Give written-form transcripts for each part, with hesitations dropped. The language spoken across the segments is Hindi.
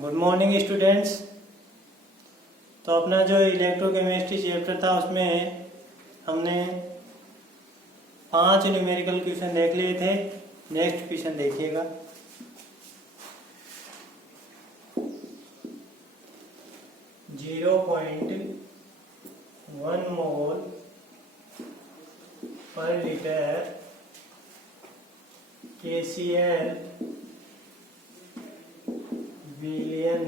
Good morning students. तो अपना जो इलेक्ट्रोकेमिस्ट्री चैप्टर था उसमें हमने 5 न्यूमेरिकल क्वेश्चन देख लिए थे। नेक्स्ट क्वेश्चन देखिएगा। जीरो पॉइंट 1 मोल पर लीटर KCl विलयन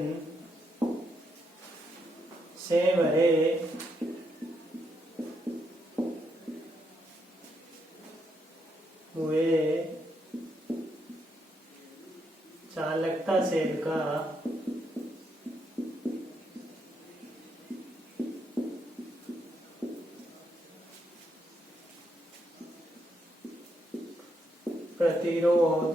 से भरे हुए चालकता सेल का प्रतिरोध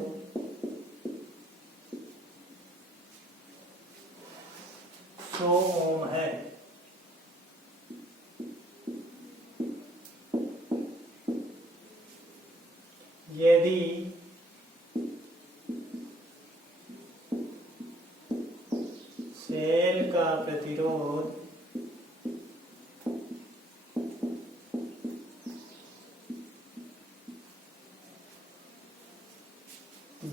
100 ओम है। यदि सेल का प्रतिरोध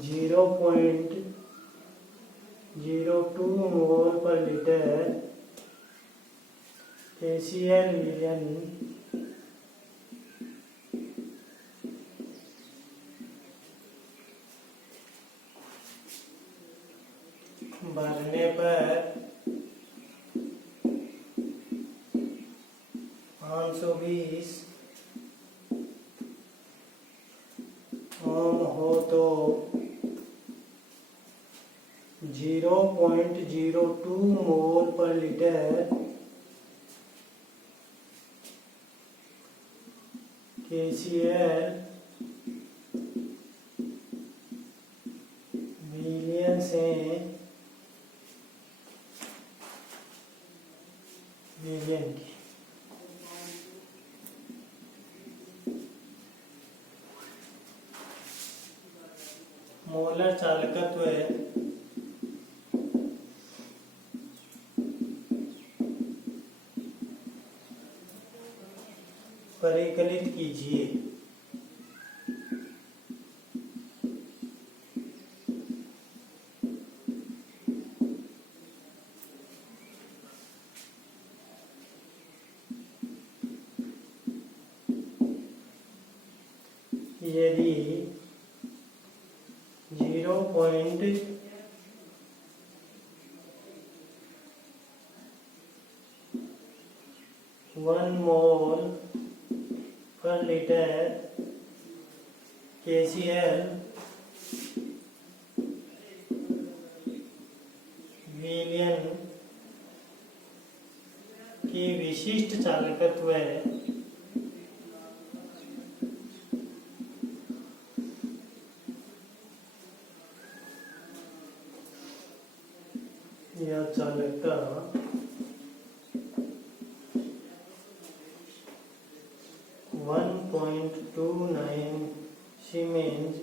0.02 मोल पर लीटर KCl विलयन भरने पर 520 ओम हो तो 0.02 मोल पर लीटर KCl विलयन से विलयन की मोलर चालकत्व परिकलित कीजिए। यदि 0.1 मोल पर लीटर KCl विलयन की विशिष्ट चालकत्व या चालकता 1.29 सीमेंस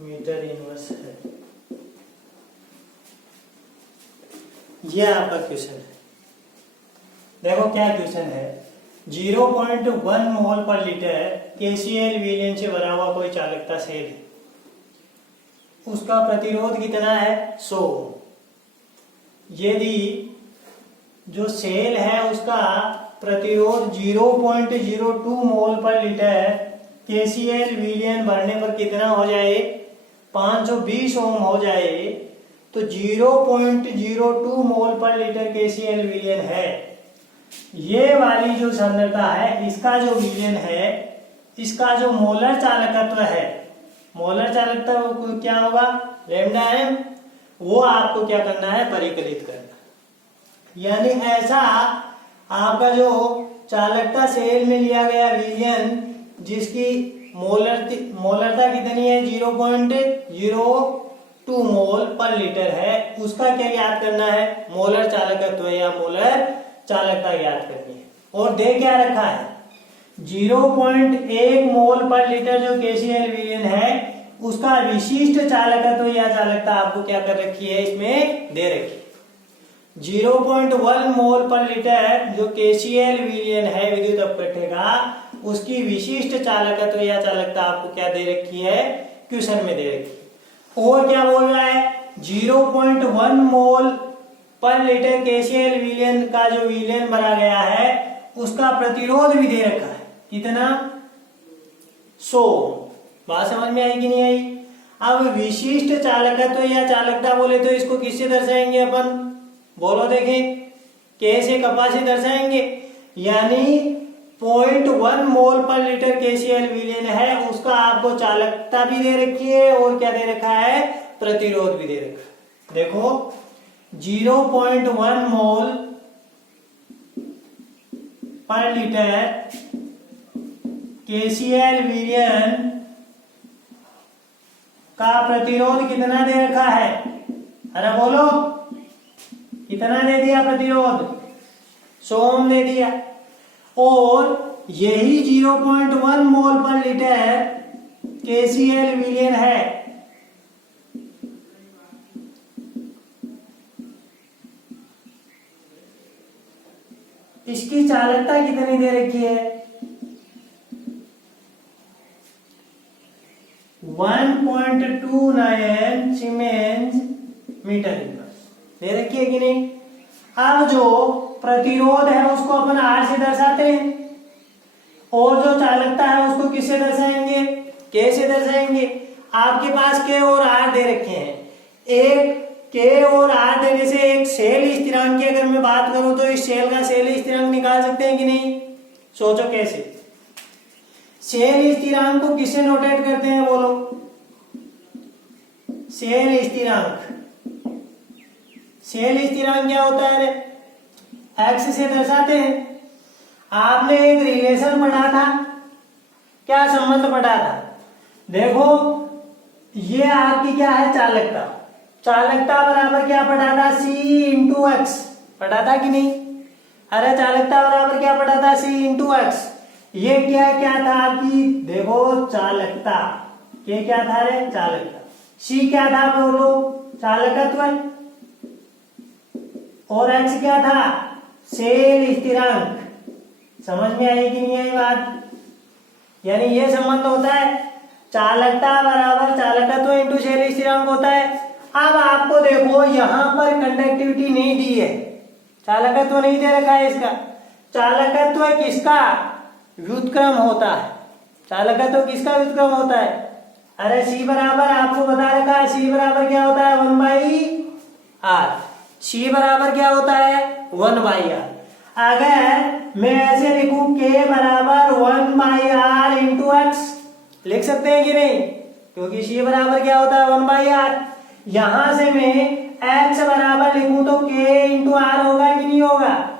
मीटर इनवर्स है। यह आपका क्वेश्चन है। देखो क्या क्वेश्चन है। 0.1 मोल पर लीटर KCl विलयन से भरा हुआ कोई चालकता सेल है। उसका प्रतिरोध कितना है? 100। यदि जो सेल है उसका प्रतिरोध 0.02 मोल पर लीटर KCl विलयन भरने पर कितना हो जाए? 520 ओम हो जाए, तो 0.02 मोल पर लीटर KCl विलयन है। ये वाली जो सांद्रता है, इसका जो विलयन है, इसका जो मोलर चालकत्व है, मोलर चालकता क्या होगा? Lambda m। वो आपको क्या करना है? परिकलित करना। यानी ऐसा आपका जो चालकता सेल में लिया गया विलयन जिसकी मोलरता कितनी है? 0.02 मोल पर लीटर है, उसका क्या ज्ञात करना है? मोलर चालकत्व या मोलर चालकता ज्ञात करनी है। और दे क्या रखा है? 0.1 मोल पर लीटर जो KCl विलयन है, उसका विशिष्ट चालकत्व या चालकता आपको क्या कर रखी है, इसमें दे रखी है। 0.1 मोल पर लीटर जो KCl विलयन है विद्युत अपघट्य का, उसकी विशिष्ट चालकत्व या चालकता आपको क्या दे रखी है, क्वेश्चन में दे रखी है। और क्या बोल रहा है, 0.1 मोल पर लीटर KCl विलयन का जो विलयन भरा गया है उसका प्रतिरोध भी दे रखा है, कितना, 100। बात समझ में आई कि नहीं आई। अब विशिष्ट चालकत्व या चालकता बोले तो इसको किससे दर्शाएंगे अपन, बोलो देखें, K से कपा से दर्शाएंगे, यानी 0.1 मोल पर लीटर KCl विलयन है उसका आपको चालकता भी दे रखी है और क्या दे रखा है, प्रतिरोध भी दे रखा है। देखो 0.1 मोल पर लीटर KCl विलयन का प्रतिरोध कितना दे रखा है, अरे बोलो, कितना दे दिया प्रतिरोध, 100 ओम दे दिया। और यही 0.1 मोल पर लीटर KCl विलयन है, इसकी चालकता कितनी दे रखी है, 1.29 सीमेंस मीटर इनवर्स दे रखी है कि नहीं। अब जो प्रतिरोध है उसको अपन R से दर्शाते हैं और जो चालकता है उसको किससे दर्शाएंगे, K से दर्शाएंगे। आपके पास K और R दे रखे हैं, एक K और R देने से एक शेल स्थिरांक की अगर मैं बात करूं तो इस शेल का शेल स्थिरांक निकाल सकते हैं कि नहीं, सोचो कैसे। शेल स्थिरांक को किससे नोटेट करते हैं, बोलो, शेल स्थिरांक। शेल स्थिरांक क्या होता है, एक्स से दर्शाते हैं। आपने एक रिलेशन पढ़ा था, क्या संबंध पढ़ा था, देखो ये आपकी क्या है, चालकता। चालकता बराबर क्या पढ़ा था, C इंटू एक्स पढ़ा था कि नहीं, अरे चालकता बराबर क्या पढ़ा था, C इंटू एक्स। ये क्या क्या था आपकी, देखो चालकता, ये क्या था रे, चालकता। C क्या था, बोलो, चालकत्व, और x क्या था, शेल स्थिरांक। समझ में आई कि नहीं आई बात, यानी ये संबंध होता है, चालकता बराबर चालकत्व इंटू शेल स्थिरांक होता है। अब आपको देखो यहां पर कंडक्टिविटी नहीं दी है, चालकत्व नहीं दे रखा है इसका। चालकत्व किसका व्युत्क्रम होता है, चालकत्व किसका व्युत्क्रम होता है, अरे C बराबर आपको बता रखा है, C बराबर क्या होता है, 1/r। C बराबर क्या होता है, 1/r। अगर मैं ऐसे लिखूं K बराबर 1/r इंटू एक्स, लिख सकते हैं कि नहीं, क्योंकि C बराबर क्या होता है, 1/r। यहां से मैं x बराबर लिखूं तो K इंटू r होगा कि नहीं होगा,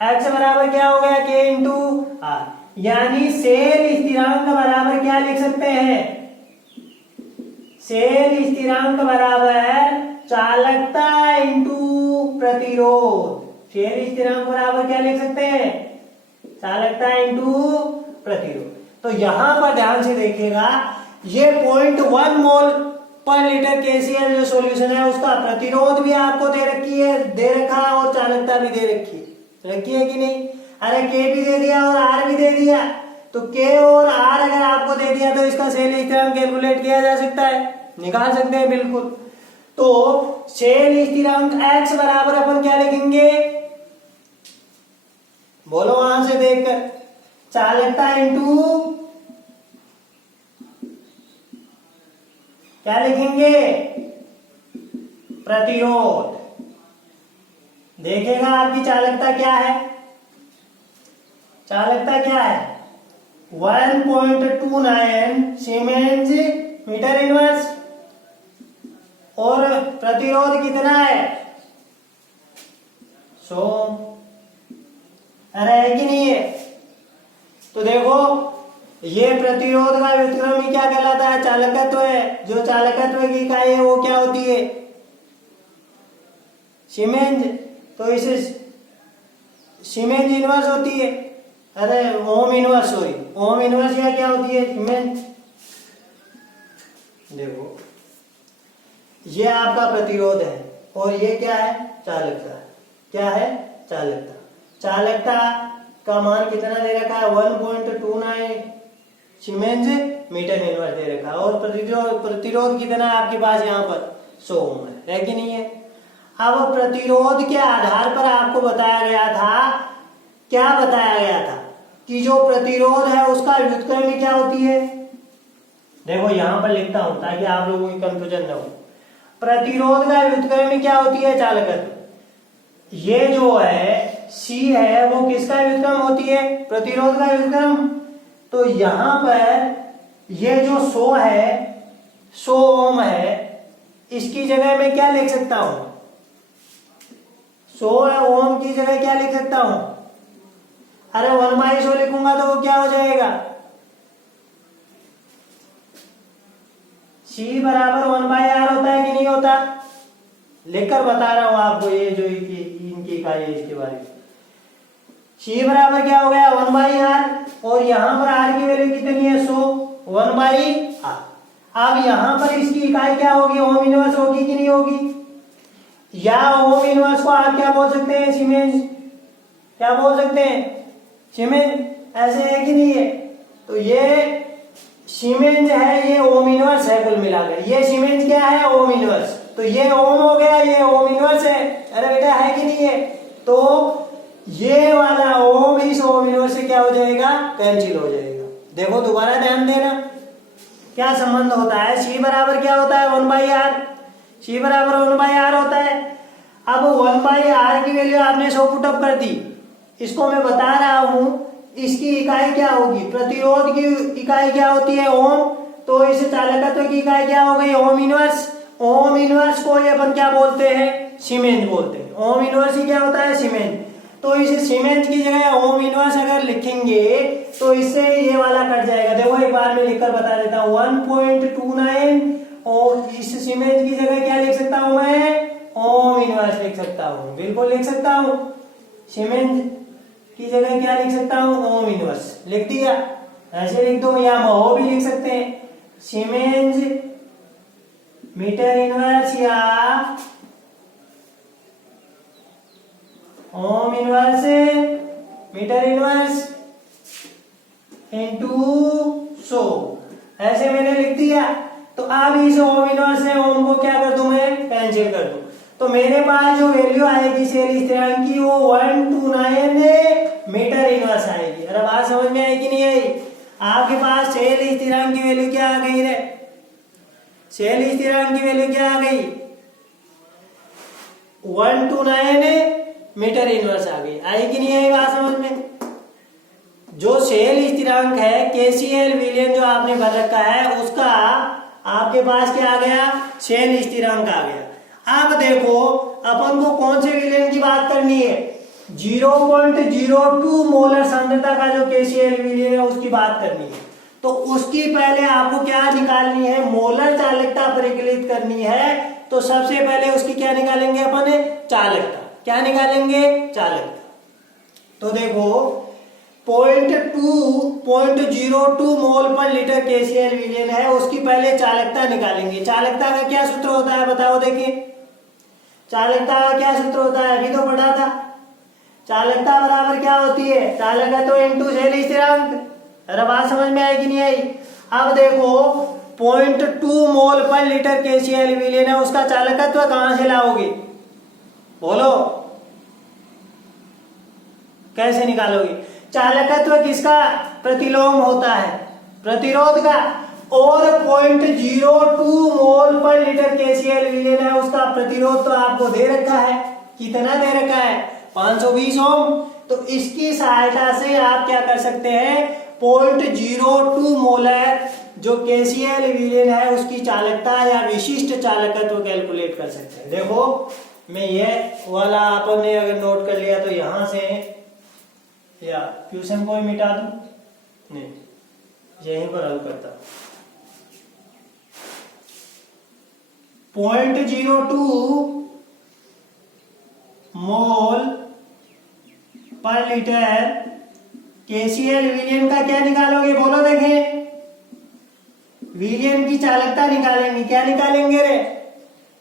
x बराबर क्या हो गया, K इंटू r। यानी शेल स्थिरांक बराबर क्या लिख सकते हैं, शेल स्थिरांक बराबर चालकता इंटू प्रतिरोध। शेल स्थिरांक बराबर क्या लिख सकते हैं, चालकता इंटू प्रतिरोध। तो यहां पर ध्यान से देखिएगा, ये 0.1 मोल पर लीटर KCl जो सॉल्यूशन है उसका प्रतिरोध भी आपको दे रखी है, दे रखा, और चालकता भी दे रखी है कि नहीं। अरे K भी दे दिया और R भी दे दिया, तो K और R अगर आपको दे दिया तो इसका शेल स्थिरांक कैलकुलेट किया जा सकता है, निकाल सकते हैं बिल्कुल। तो शेल स्थिरांक x बराबर अपन क्या लिखेंगे, बोलो वहां से देखकर, चालकता इंटू क्या लिखेंगे, प्रतिरोध। देखेगा आपकी चालकता क्या है, चालकता क्या है, 1.29 सीमेंस मीटर इनवर्स, और प्रतिरोध कितना है, 100। अरे है कि नहीं है। तो देखो ये प्रतिरोध का व्युत्क्रम ही क्या कहलाता है, चालकत्व है। जो चालकत्व की इकाई है वो क्या होती है, सीमेंस। तो इसे सीमेंस इनवर्स होती है, अरे ohm inverse, sorry ohm inverse या क्या होती है, सीमेंस। देखो ये आपका प्रतिरोध है और ये क्या है, चालकता। क्या है, चालकता। चालकता का मान कितना दे रखा है, 1.29 सीमेंस मीटर इनवर्स दे रखा है। और प्रतिरोध कितना है आपके पास यहाँ पर, 100 ओम है कि नहीं है। अब प्रतिरोध के आधार पर आपको बताया गया था, क्या बताया गया था कि जो प्रतिरोध है उसका व्युत्क्रमी क्या होती है। देखो यहां पर लिखता हूं ताकि आप लोगों की कंफ्यूजन न हो। प्रतिरोध का व्युत्क्रमी क्या होती है, चालकत्व। ये जो है C है वो किसका व्युत्क्रम होती है, प्रतिरोध का व्युत्क्रम। तो यहां पर ये जो 100 है, 100 ओम है, इसकी जगह मैं क्या लिख सकता हूं, 100 ओम की जगह क्या लिख सकता हूं, अरे 1/100 लिखूंगा तो वो क्या हो जाएगा, C बराबर 1/r होता है कि नहीं होता। लिखकर बता रहा हूं आपको, ये जो इनकी इकाई है इसके बारे में। C बराबर क्या हो गया, 1/r, और यहां पर r की वैल्यू कितनी है, 100, 1/r। अब यहां पर इसकी इकाई क्या होगी, ओम इनवर्स होगी कि नहीं होगी। या ओम इनवर्स को आप क्या बोल सकते हैं, सीमेंस। क्या बोल सकते हैं, सीमेंस। ऐसे है कि नहीं है। तो ये सीमेंस है, ये ओम इनवर्स है कुल मिलाकर। ये सीमेंस क्या है, ओम इनवर्स। तो ये ओम हो गया, ये ओम इनवर्स है। अरे बेटा है कि नहीं है। तो ये वाला ओम इस ओम इनवर्स से क्या हो जाएगा, कैंसिल हो जाएगा। देखो दोबारा ध्यान देना क्या संबंध होता है। C बराबर क्या होता है, 1/r। C बराबर 1/r होता है। अब 1/r की वैल्यू आपने 100 पुटअप कर दी। इसको मैं बता रहा हूं, इसकी इकाई क्या होगी, प्रतिरोध की इकाई क्या होती है, ओम। तो इस चालकत्व की इकाई क्या हो गई, ओम इनवर्स। ओम इनवर्स को ये अपन क्या बोलते हैं, सीमेंस बोलते हैं। ओम इनवर्स ही क्या होता है, सीमेंस। तो इस सीमेंस की जगह ओम इनवर्स अगर लिखेंगे तो इससे ये वाला कट जाएगा। देखो एक बार मैं लिखकर बता देता हूँ, 1.29, और इस सीमेंस की जगह क्या लिख सकता हूं मैं, ओम इनवर्स लिख सकता हूं। बिल्कुल लिख सकता हूं, सीमेंस की जगह क्या लिख सकता हूं, ओम इनवर्स लिख दिया। ऐसे लिख दो, या महो भी लिख सकते हैं, सीमेंस मीटर इनवर्स या ohm inverse metre inverse into 100। ऐसे मैंने लिख दिया। तो अब इस ओम इनवर्स से ओम को क्या कर दूं मैं, कैंसिल कर दूं। तो मेरे पास जो वैल्यू आएगी शेल स्थिरांक की, वो 129 मीटर इनवर्स आएगी। अरे बात समझ में आई कि नहीं आई। आपके पास शेल स्थिरांक की वैल्यू क्या आ गई रे, शेल स्थिरांक की वैल्यू क्या आ गई, 129 मीटर इनवर्स आ गई। आई कि नहीं आई बात समझ में। जो शेल स्थिरांक है, KCl विलयन जो आपने भर रखा है, उसका आपके पास क्या आ गया, शेल स्थिरांक आ गया। अब देखो अपन को कौन से विलयन की बात करनी है, 0.02 मोलर सांद्रता का जो KCl विलयन है उसकी बात करनी है। तो उसकी पहले आपको क्या निकालनी है, मोलर चालकता परिकलित करनी है। तो सबसे पहले उसकी क्या निकालेंगे अपन, चालकता। क्या निकालेंगे, चालकता। तो देखो 0.02 मोल पर लीटर KCl विलयन है, उसकी पहले चालकता निकालेंगे। चालकता का क्या सूत्र होता है बताओ, देखिए चालकता का क्या सूत्र होता है, अभी तो पढ़ा था। चालकता बराबर क्या होती है, चालकत्व इनटू शेल स्थिरांक। अरे बात समझ में आई कि नहीं आई। अब देखो 0.2 मोल पर लीटर KCl विलयन है, उसका चालकत्व कहां से लाओगे, बोलो कैसे निकालोगे। चालकत्व किसका, प्रतिलोम होता है, प्रतिरोध का। और 0.02 मोल पर लीटर KCl विलयन है, उसका प्रतिरोध तो आपको दे रखा है। कितना दे रखा है, 520 ओम। तो इसकी सहायता से आप क्या कर सकते हैं, 0.02 मोलर जो KCl विलयन है उसकी चालकता या विशिष्ट चालकत्व कैलकुलेट कर सकते हैं। देखो मैं ये वाला आपने अगर नोट कर लिया तो यहां से, या क्वेश्चन को मिटा दूं, नहीं यहीं पर हल करता हूं। 0.02 मोल पर लीटर KCl विलयन का क्या निकालोगे, बोलो देखें, विलयन की चालकता निकालेंगे। क्या निकालेंगे रे?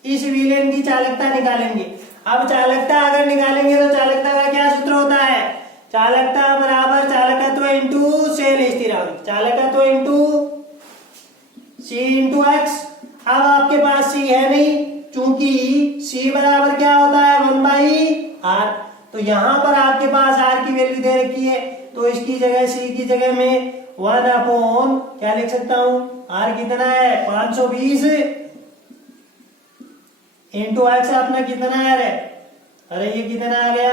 इस विलयन की चालकता निकालेंगे। अब चालकता अगर निकालेंगे तो चालकता का क्या सूत्र होता है? चालकता बराबर चालकत्व इंटू शेल स्थिरांक, चालकत्व इंटू सी इंटू एक्स। अब आपके पास सी है नहीं, चूंकि सी बराबर क्या होता है 1/r, तो यहां पर आपके पास r की वैल्यू दे रखी है, तो इसकी जगह सी की जगह में 1 अपॉन क्या लिख सकता हूं, r कितना है 520 इंटू एक्स अपना कितना है रे? अरे ये कितना आ गया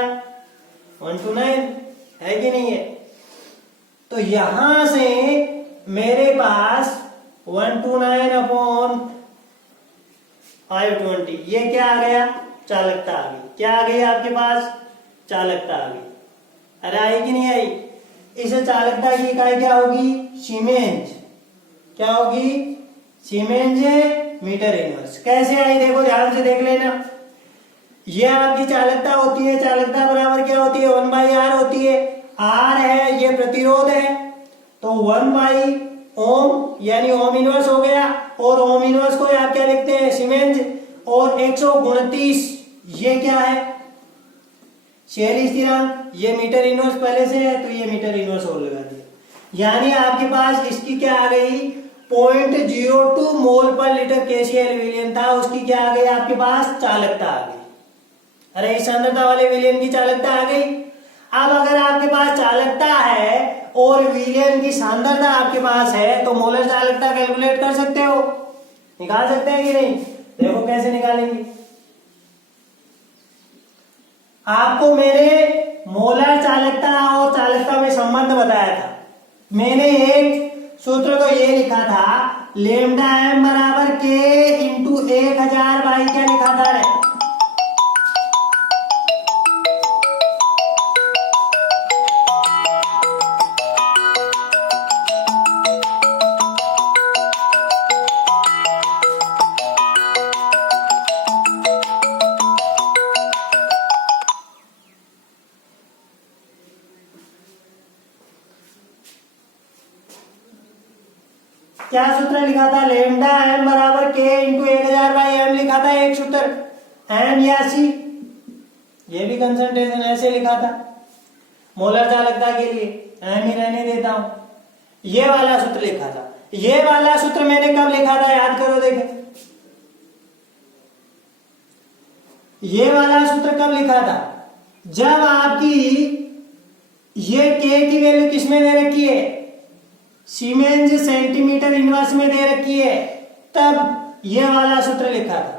129 है कि नहीं है? तो यहां से मेरे पास 129 अपॉन 520, ये क्या आ गया? चालकता आ गई। क्या आ गई आपके पास? चालकता आ गई। अरे आई कि नहीं आई? इस चालकता की इकाई क्या होगी? सीमेंस। क्या होगी? Siemens metre inverse. कैसे आई देखो, ध्यान से देख लेना। ये आपकी चालकता होती है, चालकता बराबर क्या होती है 1/r होती है। r है ये प्रतिरोध है, तो 1/ओम यानी ओम इनवर्स हो गया, और ओम इनवर्स को आप क्या लिखते हैं सीमेंस, और 129 ये क्या है शेल स्थिरांक, ये मीटर इनवर्स पहले से है तो ये मीटर इनवर्स और लगा दिया। यानी आपके पास इसकी क्या आ गई 0.02 मोल पर लीटर केसीएल विलयन था, उसकी क्या आ गई आपके पास चालकता आ गई। अरे इस सांद्रता वाले विलयन की चालकता आ गई। अब अगर आपके पास चालकता है और विलयन की सांद्रता आपके पास है तो मोलर चालकता कैलकुलेट कर सकते हो, निकाल सकते हैं कि नहीं? देखो कैसे निकालेंगे। आपको मैंने मोलर चालकता और चालकता में संबंध बताया था। मैंने एक सूत्र तो ये लिखा था लेमडा एम बराबर के इंटू 1000 बाई क्या लिखा था रे? क्या सूत्र लिखा था? लेमडा एम बराबर के इंटू 1000 बाई एम लिखा था एक सूत्र, एम या सी, ये भी कंसंट्रेशन ऐसे लिखा था। मोलर चालकता के लिए एम ही रहने देता हूं। ये वाला सूत्र लिखा था। ये वाला सूत्र मैंने कब लिखा था याद करो देखें। ये वाला सूत्र कब लिखा था? जब आपकी ये के की वैल्यू किसमें दे रखी है सीमेंस सेंटीमीटर इनवर्स में दे रखी है, तब ये वाला सूत्र लिखा था।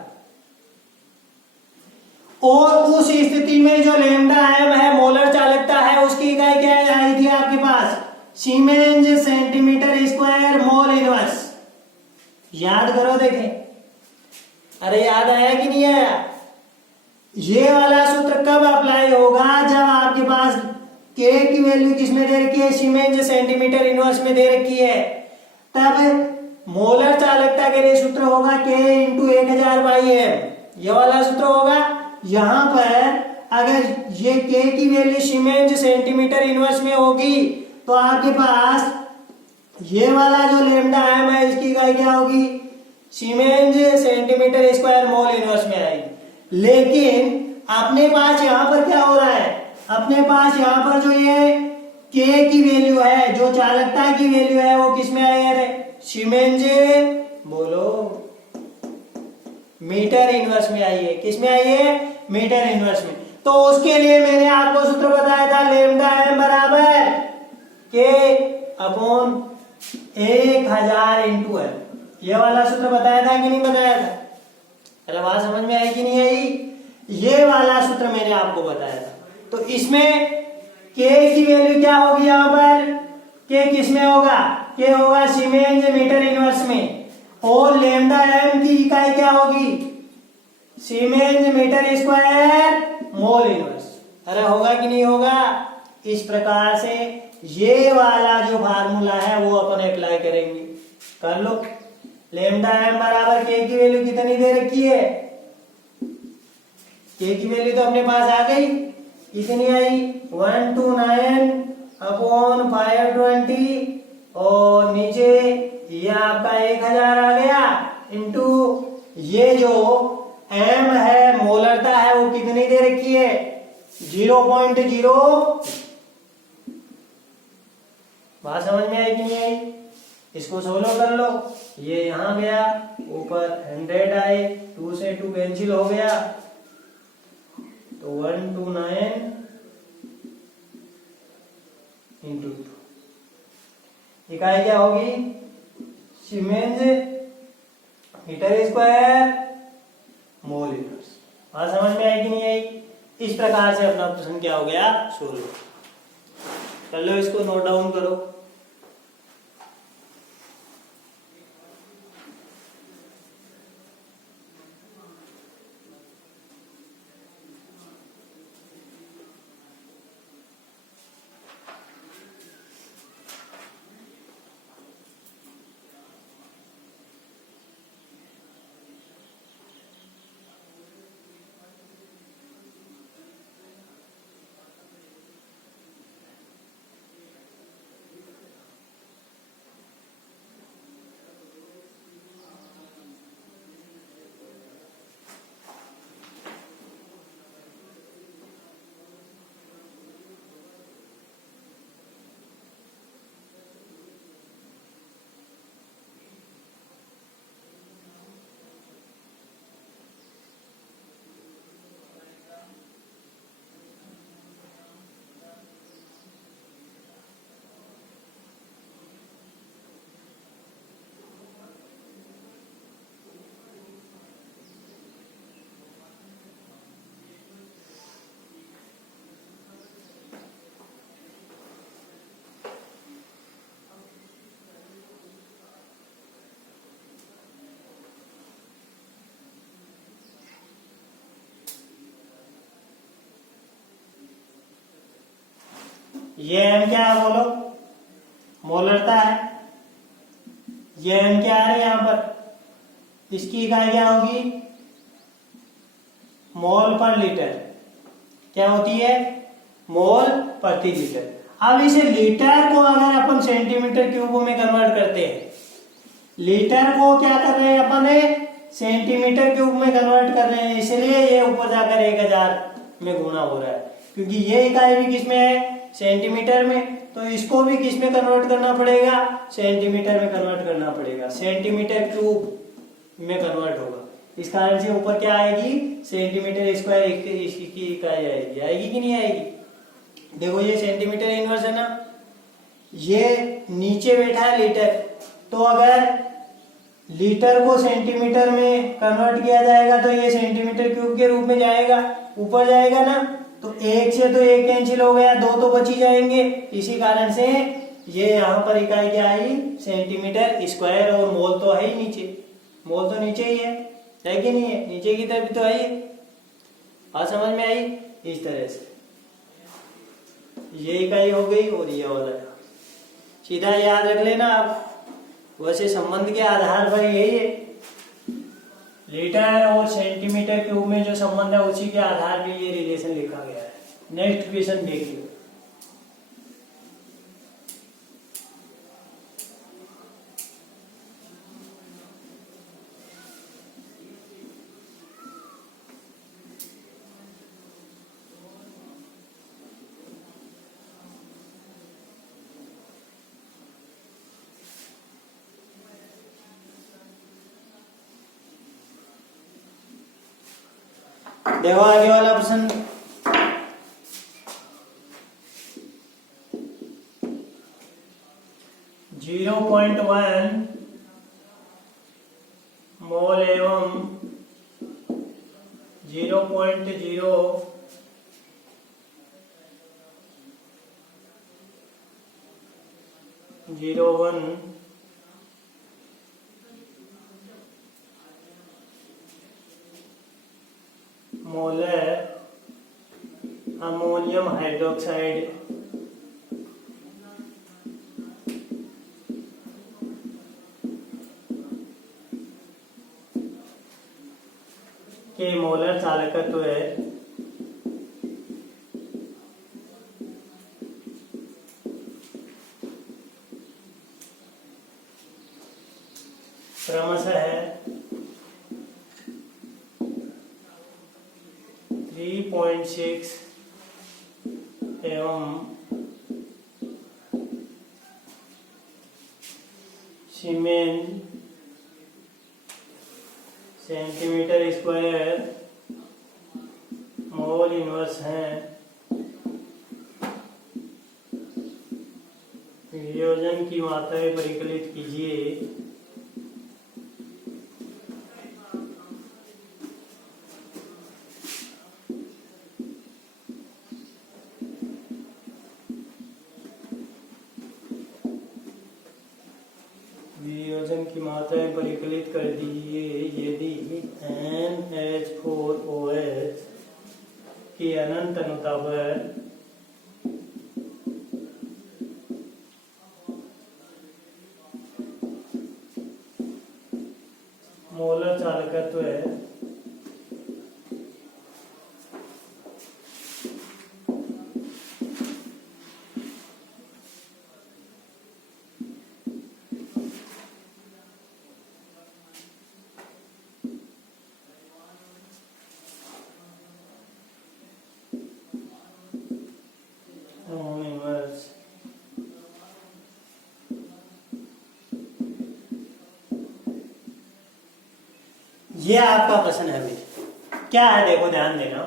और उस स्थिति में जो लेमडा एम है मोलर चालकता है उसकी इकाई क्या आई थी आपके पास siemens centimetre square mole inverse. याद करो देखें। अरे याद आया कि नहीं आया? ये वाला सूत्र कब अप्लाई होगा? जब आपके पास के की वैल्यू किसमें दे रखी है सीमेंस सेंटीमीटर इनवर्स में दे रखी है, तब मोलर चालकता के लिए सूत्र होगा के इंटू 1000 बाई एम। ये वाला सूत्र होगा। यहां पर अगर ये के की वैल्यू सीमेंस सेंटीमीटर इनवर्स में होगी तो आपके पास ये वाला जो लेमडा एम है इसकी इकाई क्या होगी siemens centimetre square mole inverse में आएगी। लेकिन अपने पास यहां पर क्या हो रहा है? अपने पास यहां पर जो ये के की वैल्यू है, जो चालकता की वैल्यू है, वो किस में आई है? सीमेंस बोलो मीटर इनवर्स में आई है। किस में आई है? मीटर इनवर्स में। तो उसके लिए मैंने आपको सूत्र बताया था लेमडा एम बराबर के अपॉन 1000 इंटू एम। ये वाला सूत्र बताया था कि नहीं बताया था? अरे बात समझ में आई कि नहीं आई? ये वाला सूत्र मैंने आपको बताया था। तो इसमें के की वैल्यू क्या होगी? यहां पर के किस में होगा? के होगा सीमेंस मीटर इनवर्स में, और लेमडा एम की इकाई क्या होगी siemens metre square mole inverse. अरे होगा कि नहीं होगा? इस प्रकार से ये वाला जो फार्मूला है वो अपन अप्लाई करेंगे। कर लो। लेमडा एम बराबर के की वैल्यू कितनी दे रखी है? के की वैल्यू तो अपने पास आ गई। कितनी आई 129 अपॉन 520, और नीचे ये आपका 1000 आ गया, इंटू ये जो एम है मोलरता है वो कितनी दे रखी है 0.0। बात समझ में आई कि नहीं आई? इसको सोलो कर लो, ये यहां गया ऊपर 100 आए, 2 से 2 कैंसिल हो गया तो 129 इंटू 2 इकाई क्या होगी siemens metre square mole inverse. बात समझ में आई कि नहीं आई? इस प्रकार से अपना प्रश्न क्या हो गया सोल्व कर लो, इसको नोट डाउन करो। ये एम क्या है बोलो, मोलरता है। ये एम क्या है यहां पर, इसकी इकाई क्या होगी मोल पर लीटर। क्या होती है मोल प्रति लीटर। अब इसे लीटर को अगर अपन सेंटीमीटर क्यूब में कन्वर्ट करते हैं, लीटर को क्या कर रहे हैं अपन सेंटीमीटर क्यूब में कन्वर्ट कर रहे हैं, इसलिए ये ऊपर जाकर 1000 में गुना हो रहा है, क्योंकि ये इकाई भी किसमें है सेंटीमीटर में, तो इसको भी किस में कन्वर्ट करना पड़ेगा सेंटीमीटर में कन्वर्ट करना पड़ेगा, सेंटीमीटर क्यूब में कन्वर्ट होगा। इस कारण से ऊपर क्या आएगी सेंटीमीटर स्क्वायर की इकाई आएगी। आएगी कि नहीं आएगी? देखो ये सेंटीमीटर इनवर्स है ना, ये नीचे बैठा है लीटर, तो अगर लीटर को सेंटीमीटर में कन्वर्ट किया जाएगा तो ये सेंटीमीटर क्यूब के रूप में जाएगा, ऊपर जाएगा ना, तो एक से तो एक कैंसिल हो गया, दो तो बच ही जाएंगे। इसी कारण से ये यहाँ पर इकाई क्या आई सेंटीमीटर स्क्वायर, और मोल तो है ही नीचे, मोल तो नीचे ही है कि नहीं है, नीचे की तरफ तो आई। बात समझ में आई? इस तरह से ये इकाई हो गई और ये वाला सीधा याद रख लेना आप। वैसे संबंध के आधार पर यही है, लीटर और सेंटीमीटर क्यूब में जो संबंध है उसी के आधार पर ये रिलेशन लिखा गया है। नेक्स्ट क्वेश्चन देखिए। देखो आगे वाला प्रश्न, जीरो पॉइंट 1 मोल एवं 0.001 मोलर अमोनियम हाइड्रोक्साइड के मोलर चालकत्व है 3.6 एवं siemens centimetre square mole inverse है। वियोजन की मात्राएं परिकलित कीजिए। वियोजन की मात्राएं परिकलित कर दीजिए यदि NH4OH की अनंत अनुता पर मोलर चालकत्व है ये आपका प्रश्न है अभी क्या है, देखो ध्यान देना।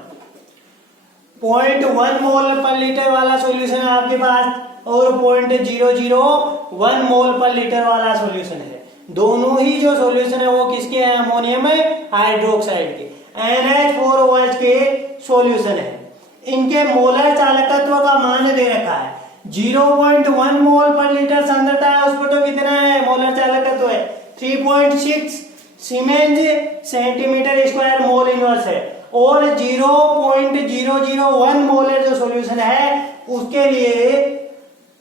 0.1 मोल पर लीटर वाला सॉल्यूशन है आपके पास और 0.001 मोल पर लीटर वाला सॉल्यूशन है। दोनों ही जो सॉल्यूशन है वो किसके हैं? अमोनियम हाइड्रोक्साइड के, NH4OH के सॉल्यूशन है। इनके मोलर चालकत्व का मान दे रखा है 0.1 मोल पर लीटर सांद्रता है, उस पर तो कितना है मोलर चालकत्व है 3.6 siemens centimetre square mole inverse है, और 0.001 मोलर जो सॉल्यूशन है उसके लिए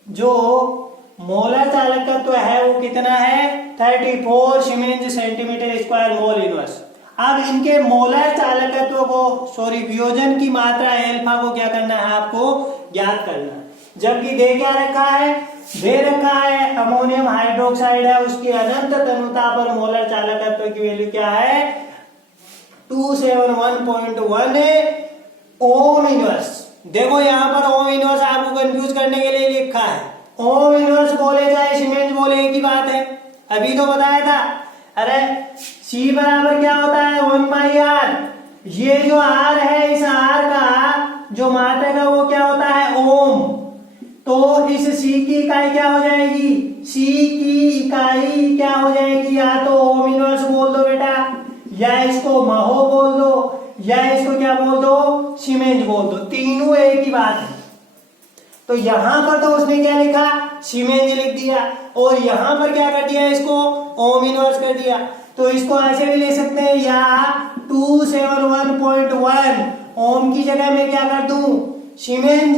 जो मोलर चालकत्व है वो कितना है 34 siemens centimetre square mole inverse. अब इनके मोलर चालकत्व को वियोजन की मात्रा एल्फा को क्या करना है आपको ज्ञात करना है। जबकि दे क्या रखा है? दे रखा है अमोनियम हाइड्रोक्साइड है, उसकी अनंत तनुता पर मोलर चालकत्व की वैल्यू क्या है 271.1 ओम इनवर्स। देखो यहाँ पर ओम इनवर्स आपको कंफ्यूज करने के लिए लिखा है। ओम इनवर्स बोले चाहे सीमेंस बोले एक ही बात है, अभी तो बताया था। अरे C बराबर क्या होता है 1/r। ये जो R है इस R का जो मात्रक है वो क्या होता है ओम। तो इस C की इकाई क्या हो जाएगी? C की इकाई क्या हो जाएगी? या तो ओम इनवर्स बोल दो बेटा, या इसको महो बोल दो, या इसको क्या बोल दो सीमेंस बोल दो, तीनों एक ही बात है। तो यहां पर तो उसने क्या लिखा सीमेंस लिख दिया, और यहां पर क्या कर दिया इसको ओम इनवर्स कर दिया। तो इसको ऐसे भी ले सकते हैं या 271.1 ओम की जगह में क्या कर दूं siemens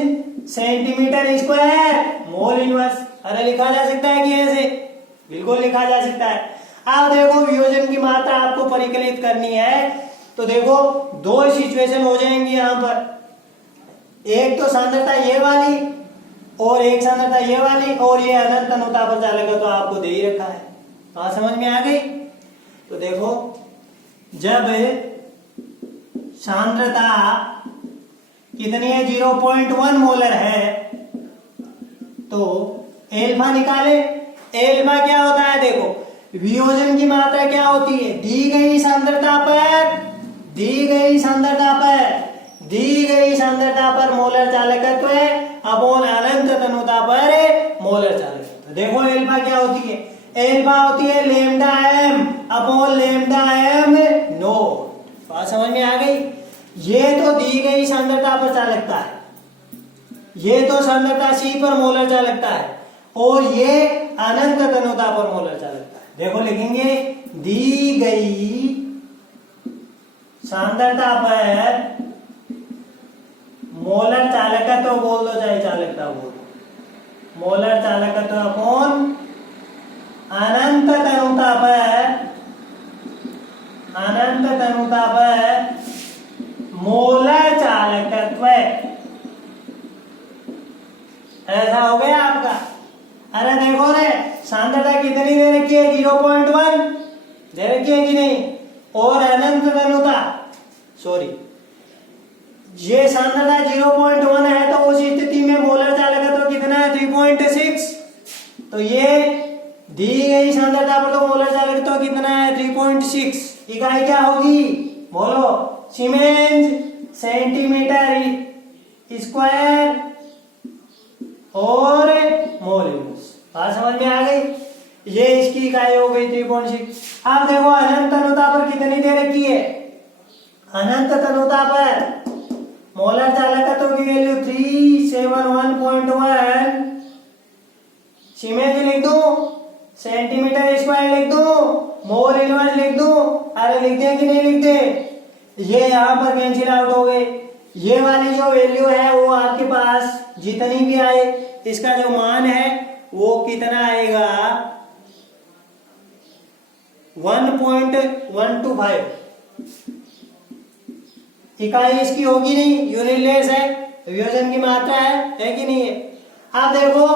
centimetre square mole inverse. अरे लिखा जा सकता है कि ऐसे? बिल्कुल लिखा जा सकता है। अब देखो वियोजन की मात्रा आपको परिकलित करनी है, तो देखो दो सिचुएशन हो जाएंगी यहाँ पर। एक तो सांद्रता ये वाली और एक सांद्रता ये वाली, और ये अनंत अनुता पर चालक तो आपको दे ही रखा है। बात समझ में आ गई? तो देखो जब सांद्रता कितनी है 0.1 मोलर है तो एल्फा निकाले। एल्फा क्या होता है? देखो वियोजन की मात्रा क्या होती है दी गई सांद्रता पर मोलर चालकत्व है अपॉन अनंत तनुता पर मोलर चालकत्व। देखो एल्फा क्या होती है? एल्फा होती है lambda m upon lambda m nought. बात समझ में आ गई? ये तो दी गई सांद्रता पर चालकता है, ये तो सांद्रता C पर मोलर चालकता है, और ये अनंत तनुता पर मोलर चालकता है। देखो लिखेंगे दी गई सांद्रता पर मोलर चालकत्व तो बोल दो चाहे चालकता बोल दो, मोलर चालकत्व तो अपॉन अनंत तनुता पर मोलर चालकत्व। ऐसा हो गया आपका। अरे देखो रे सांद्रता कितनी दे रखी है 0.1 दे रखी है कि नहीं, और अनंत तनुता ये सांद्रता 0.1 है तो उस स्थिति में मोलर चालकत्व कितना है 3.6। तो ये दी गई सांद्रता पर तो मोलर चालकत्व कितना है 3.6। इकाई क्या होगी बोलो सीमेंस सेंटीमीटर स्क्वायर और मोल यूनिट्स। बात समझ में आ गई। ये इसकी इकाई हो गई 3.6। अब देखो अनंत तनुता पर कितनी दे रखी है। अनंत तनुता पर मोलर चालकत्व की वैल्यू 371.1 सीमेंस लिख दो सेंटीमीटर स्क्वायर लिख दो मोल इनवर्स लिख दो। अरे लिख दे कि नहीं लिख दे। ये यहाँ पर कैंसिल आउट हो गए। ये वाली जो वैल्यू है वो आपके पास जितनी भी आए इसका जो मान है वो कितना आएगा 1.125। इकाई इसकी होगी नहीं यूनिट लेस है वियोजन की मात्रा है कि नहीं है। अब देखो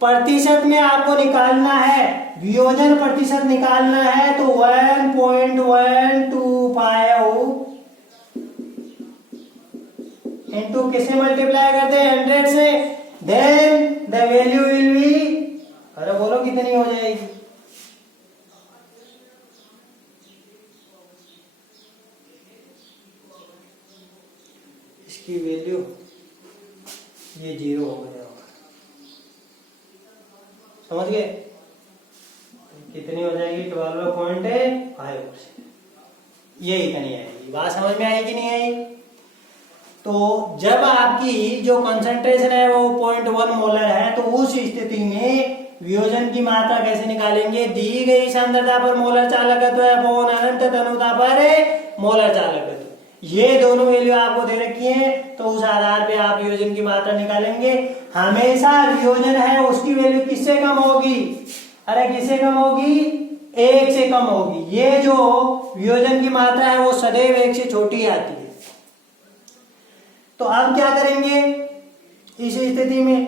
प्रतिशत में आपको निकालना है वियोजन प्रतिशत निकालना है तो 1.125 इंटू किससे मल्टीप्लाई करते हैं 100 से then the value will be. अरे बोलो कितनी हो जाएगी। इसकी वैल्यू ये 0 हो गया होगा। समझ गए कितनी हो जाएगी 12.5। ये इतनी आएगी। बात समझ में आई कि नहीं आई। तो जब आपकी जो कंसंट्रेशन है वो 0.1 मोलर है तो उस स्थिति में वियोजन की मात्रा कैसे निकालेंगे। दी गई सांद्रता पर मोलर चालकत्व अपॉन अनंत तनुता पर मोलर चालकत्व। ये दोनों वैल्यू आपको दे रखी है तो उस आधार पे आप वियोजन की मात्रा निकालेंगे। हमेशा वियोजन है उसकी वैल्यू किससे कम होगी। अरे किससे कम होगी 1 से कम होगी। ये जो वियोजन की मात्रा है वो सदैव 1 से छोटी आती है। तो अब क्या करेंगे इस स्थिति में।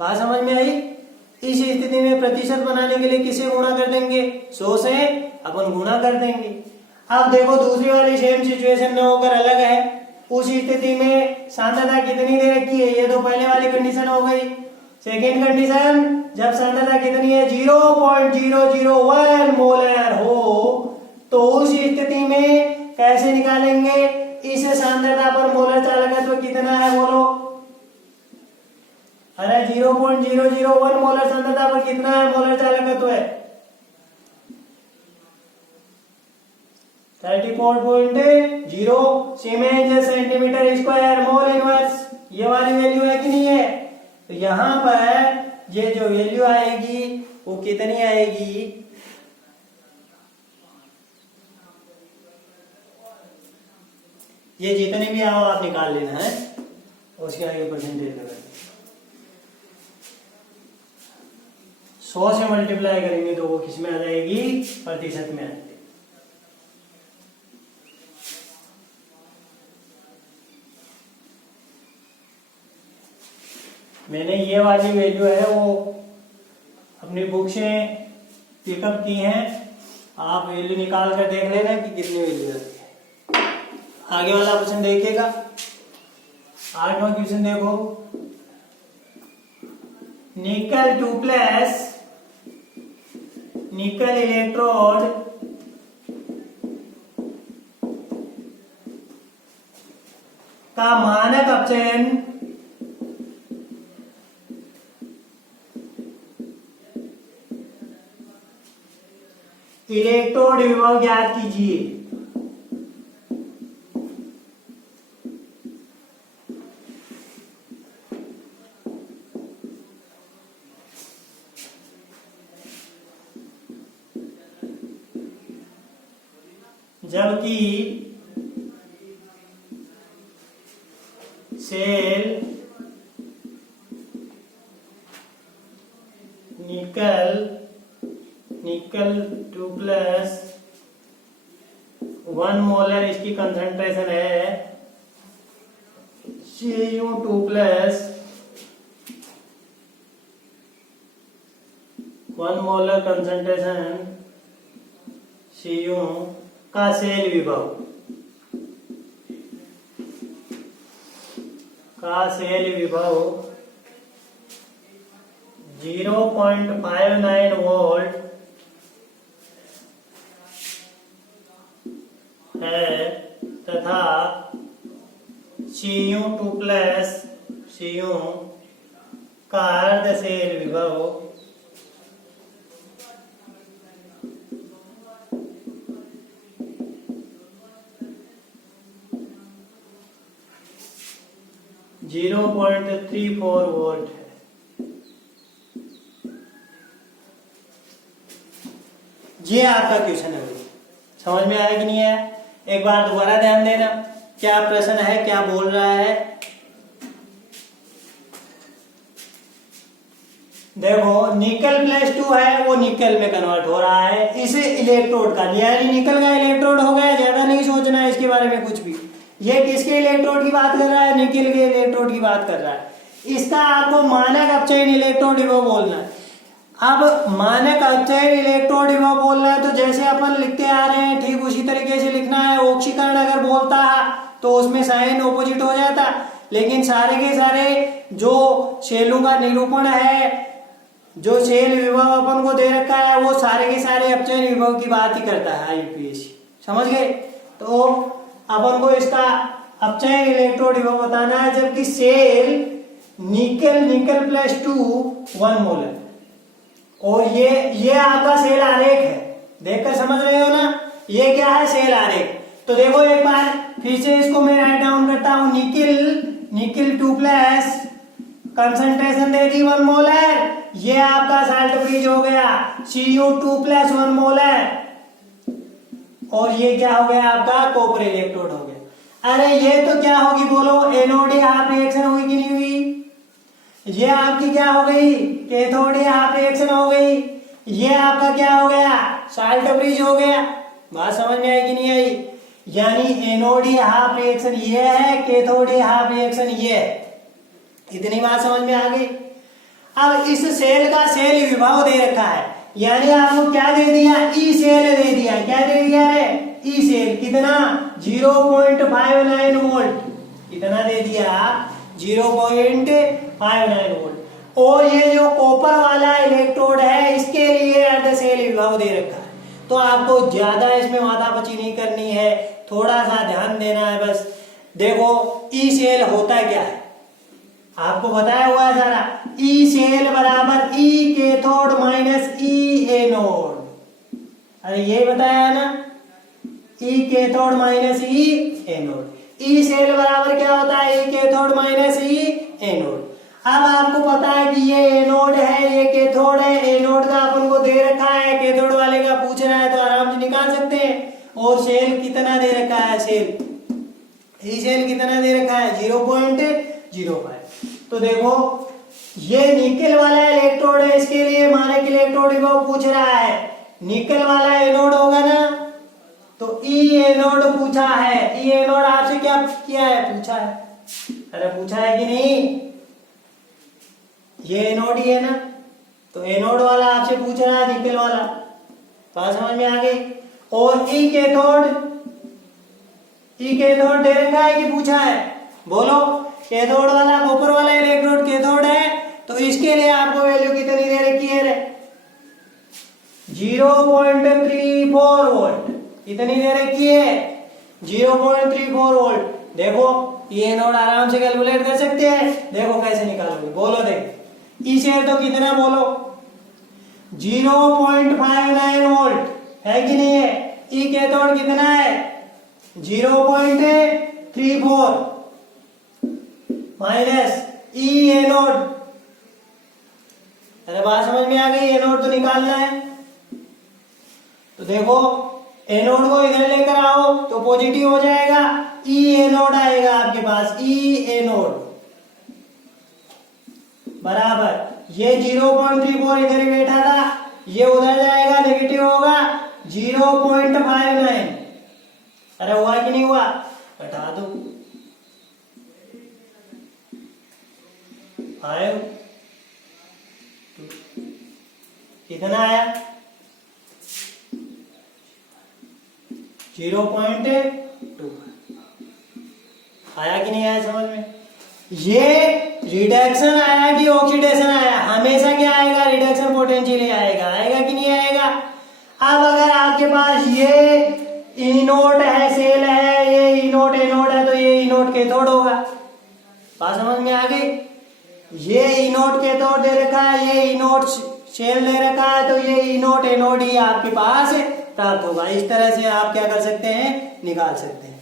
बात समझ में आई। इस स्थिति में प्रतिशत बनाने के लिए किसे गुणा कर देंगे 100 से अपन गुणा कर देंगे। अब देखो दूसरी वाली सेम सिचुएशन में होकर अलग है। उस स्थिति में सांद्रता कितनी दे रखी है। ये तो पहले वाली कंडीशन हो गई। सेकेंड कंडीशन जब सांद्रता कितनी है 0.001 मोलर हो तो उस स्थिति में कैसे निकालेंगे। इस सांद्रता पर मोलर चालकत्व कितना है बोलो। अरे 0.001 मोलर सांद्रता पर कितना है मोलर चालकत्व है 34.0 siemens centimetre square mole inverse. ये वाली वैल्यू है कि नहीं है। तो यहां पर ये जो वैल्यू आएगी वो कितनी आएगी ये जितने भी आओ आप निकाल लेना है उसके आगे परसेंटेज लगा 100 से मल्टीप्लाई करेंगे तो वो किस में आ जाएगी प्रतिशत में आ जाएगी। मैंने ये वाली वैल्यू है वो अपनी बुक से पिकअप की है। आप वैल्यू निकाल कर देख लेना कि कितनी वैल्यू आती है। आगे वाला क्वेश्चन देखिएगा 8वां क्वेश्चन देखो। निकल 2+ निकल इलेक्ट्रोड का मानक अपचयन इलेक्ट्रोड विभव ज्ञात कीजिए। जबकि सेल निकल 2+ 1 मोलर इसकी कंसंट्रेशन है Cu2+ 1 मोलर कंसंट्रेशन Cu का सेल विभव का सेल विभव 0.59 वोल्ट है तथा Cu2 प्लस Cu का अर्ध सेल विभव 0.34 वोल्ट है। ये आपका क्वेश्चन है। समझ में आया कि नहीं आया? एक बार दोबारा ध्यान देना क्या प्रश्न है, क्या बोल रहा है। देखो निकल प्लस 2 है, वो निकल में कन्वर्ट हो रहा है। इसे इलेक्ट्रोड का लिया है, निकल का इलेक्ट्रोड हो गया, ज्यादा नहीं सोचना है इसके बारे में कुछ भी। ये किसके इलेक्ट्रोड की बात कर रहा है? निकल के इलेक्ट्रोड की बात कर रहा है। इसका आपको मानक अपचयन इलेक्ट्रोड विभव बोलना है। अब मानक अपचयन इलेक्ट्रोड विभव बोलना है तो जैसे अपन लिखते आ रहे हैं ठीक उसी तरीके से लिखना है। ऑक्सीकरण अगर बोलता है तो उसमें साइन ऑपोजिट हो जाता, लेकिन सारे के सारे जो सेलों का निरूपण है, जो सेल विभव अपन को दे रखा है, वो सारे के सारे अपचयन विभव की बात ही करता है यूपीएससी। समझ गए? तो अपन को इसका अपचयन इलेक्ट्रोड विभव बताना है, जबकि सेल निकल प्लस 2 1 मोल है। और ये आपका सेल आरेख है, देखकर समझ रहे हो ना? ये क्या है? सेल आरेख। तो देखो एक बार फिर से इसको मैं राइट डाउन करता हूं। निकल 2 प्लस कंसंट्रेशन दे दी 1 मोल है, ये आपका साल्ट ब्रिज हो गया। Cu2 प्लस 1 मोल है और ये क्या हो गया? आपका कॉपर इलेक्ट्रोड हो गया। अरे ये तो क्या होगी बोलो? एनोड हाफ रिएक्शन हुई कि नहीं हुई? ये आपकी क्या हो गई? कैथोड हाफ रिएक्शन हो गई। ये आपका क्या हो गया? साल्ट ब्रिज हो गया। बात समझ में आई कि नहीं आई? यानी एनोड हाफ रिएक्शन ये है, कैथोड हाफ रिएक्शन ये है। इतनी बात समझ में आ गई। अब इस सेल का सेल विभव दे रखा है, यानी आपको क्या दे दिया? ई सेल दे दिया। क्या दे दिया है? E cell. कितना? 0.59 वोल्ट। कितना दे दिया? 0.59 वोल्ट। और ये जो कॉपर वाला इलेक्ट्रोड है, इसके लिए अर्ध सेल विभव दे रखा है। तो आपको ज्यादा इसमें माथापच्ची नहीं करनी है, थोड़ा सा ध्यान देना है बस। देखो ई सेल होता क्या है आपको बताया हुआ है सारा। ई सेल बराबर ई कैथोड माइनस ई एनोड। अरे ये बताया है ना, ई कैथोड माइनस ई एनोड। ई सेल बराबर क्या होता है? ई कैथोड माइनस ई एनोड। अब आपको पता है कि ये एनोड है, ये कैथोड है। एनोड का अपन को दे रखा है, कैथोड वाले का पूछ रहा है तो आराम से निकाल सकते हैं। और सेल कितना दे रखा है? सेल ई सेल कितना दे रखा है? 0.05। तो देखो ये निकल वाला इलेक्ट्रोड है, इसके लिए मानक इलेक्ट्रोड विभव पूछ रहा है। निकल वाला एनोड होगा ना, तो ई एनोड पूछा है। ई एनोड आपसे क्या किया है? पूछा है। अरे पूछा है कि नहीं? ये एनोड ही है ना, तो एनोड वाला आपसे पूछ रहा है, निकल वाला। बात समझ में आ गई? और ई कैथोड दे रखा है कि पूछा है? बोलो। कैथोड वाला कॉपर वाला इलेक्ट्रोड कैथोड है, तो इसके लिए आपको वैल्यू कितनी दे रखी है? 0.34 वोल्ट। कितनी दे रखी है? 0.34 वोल्ट। देखो ये नोड आराम से कैलकुलेट कर सकते हैं। देखो कैसे निकालोगे, बोलो। देख ई सेल तो कितना बोलो? 0.59 वोल्ट है कि नहीं है? ई कैथोड कितना है? 0.34 माइनस ई एनोड। अरे बात समझ में आ गई? एनोड तो निकालना है। तो देखो एनोड को इधर लेकर आओ तो पॉजिटिव हो जाएगा, ई एनोड आएगा आपके पास। ई एनोड बराबर ये 0.34 इधर ही बैठा था, ये उधर जाएगा, नेगेटिव होगा 0.59। अरे हुआ कि नहीं हुआ? हटा दो। 5 कितना आया? 0.2 आया कि नहीं आया समझ में? ये रिडक्शन आया कि ऑक्सीडेशन आया, हमेशा क्या आएगा, रिडक्शन पोटेंशियल ही आएगा, आएगा कि नहीं आएगा। अब अगर आपके पास ये इनोड है, सेल है, ये इनोड एनोड है, तो ये इनोड कैथोड होगा। बात समझ में आ गई। ये इनोड कैथोड दे रखा है, ये इनोड सेल दे रखा है, तो ये इनोड एनोड ही आपके पास प्राप्त होगा। इस तरह से आप क्या कर सकते हैं, निकाल सकते हैं।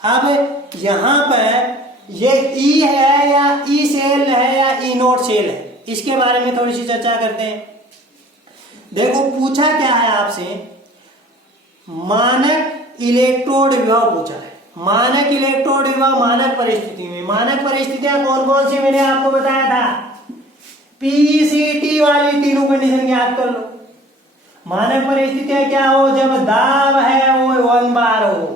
अब यहाँ पर ये ई है या ई सेल है या ई नोड सेल है, इसके बारे में थोड़ी सी चर्चा करते हैं। देखो पूछा क्या है आपसे, मानक इलेक्ट्रोड विभव पूछा है। मानक इलेक्ट्रोड विभव मानक परिस्थिति में, मानक परिस्थितियां कौन कौन सी मैंने आपको बताया था, पीसीटी वाली तीनों कंडीशन याद कर लो। मानक परिस्थितियां क्या हो, जब दाब है वो 1 बार हो,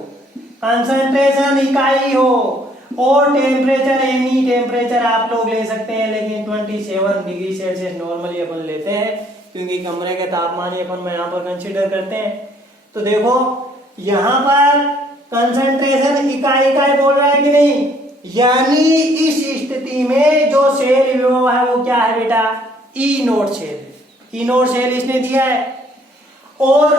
कंसंट्रेशन इकाई हो, और टेम्परेचर एनी टेम्परेचर आप लोग ले सकते हैं, लेकिन 27 डिग्री सेल्सियस नॉर्मली अपन लेते हैं, क्योंकि कमरे के तापमान ही अपन यहाँ पर कंसीडर करते हैं। तो देखो यहाँ पर कंसंट्रेशन इकाई बोल रहा है कि नहीं, यानी इस स्थिति में जो सेल विभव है वो क्या है बेटा, E nought cell. E nought cell इसने दिया है, और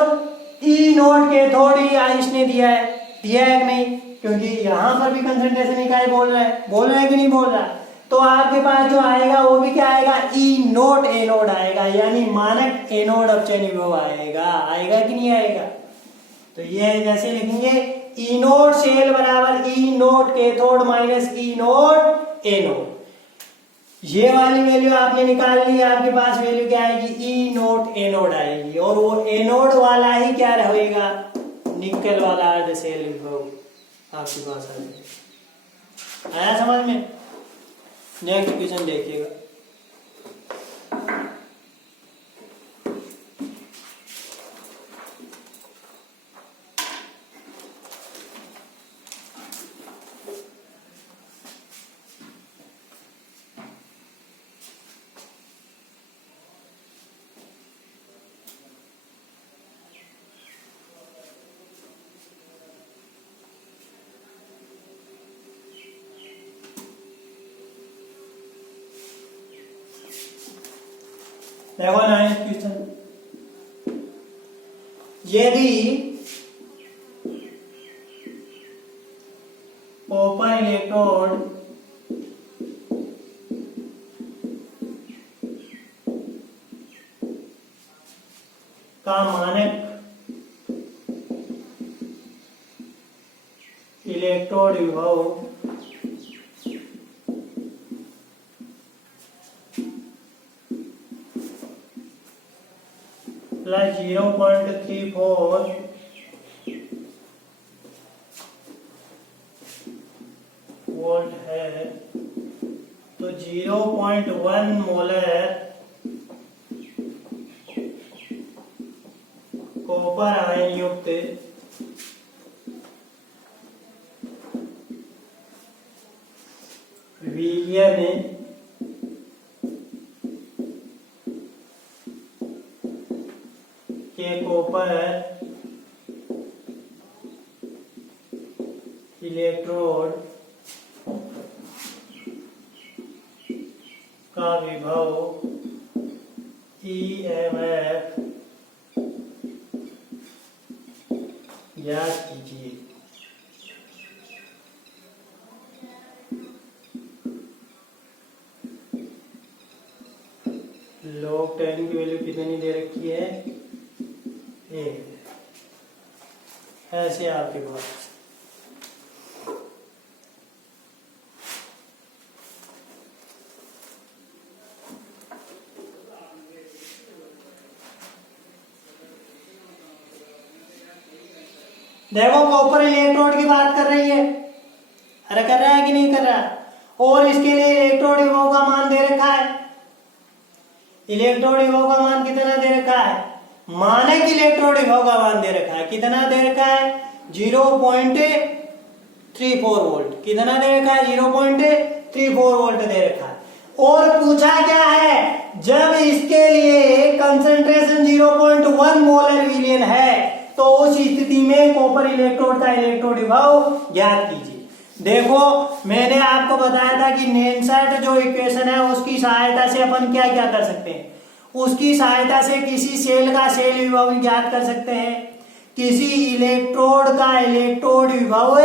ई नोड कैथोड इसने दिया है कि नहीं, क्योंकि यहां पर भी कंसंट्रेशन इकाई बोल रहा है कि नहीं बोल रहा। तो आपके पास जो आएगा वो भी क्या आएगा, ई नोड एनोड आएगा, यानी मानक एनोड अपचयन विभव आएगा कि नहीं आएगा। तो ये जैसे लिखेंगे, ई नोड सेल बराबर ई नोड कैथोड माइनस ई नोड एनोड। ये वाली वैल्यू आपने निकाल ली, आपके पास वैल्यू क्या आएगी, ई नोड एनोड आएगी, और वो एनोड वाला ही क्या रहेगा, निकल वाला अर्ध सेल विभव आपके पास आया समझ में। नेक्स्ट क्वेश्चन देखिएगा, देखो 9th क्वेश्चन, यदि कॉपर इलेक्ट्रोड का मानक इलेक्ट्रोड विभव प्लस 0.34 वोल्ट है, तो 0.1 मोलर कॉपर आयन युक्त विलयन के कॉपर इलेक्ट्रोड का विभव EMF ज्ञात कीजिए। लॉग टाइम की वैल्यू कितनी दे रखी है, ऐसे आपके पास। देखो कॉपर इलेक्ट्रोड की बात कर रही है, अरे कर रहा है कि नहीं कर रहा, और इसके लिए इलेक्ट्रोड विभव का मान दे रखा है। इलेक्ट्रोड विभव का मान कितना दे रखा है, मानक इलेक्ट्रोड विभव का मान दे रखा है, कितना दे रखा है 0.34 वोल्ट, कितना दे रखा है 0.34 वोल्ट दे रखा है। और पूछा क्या है, जब इसके लिए कंसंट्रेशन 0.1 मोलर विलयन है, तो उस स्थिति में कॉपर इलेक्ट्रोड का इलेक्ट्रोड विभव ज्ञात कीजिए। देखो मैंने आपको बताया था कि नेनसेट जो इक्वेशन है उसकी सहायता से अपन क्या क्या कर सकते हैं, उसकी सहायता से किसी सेल का सेल विभव ज्ञात कर सकते हैं, किसी इलेक्ट्रोड का इलेक्ट्रोड विभव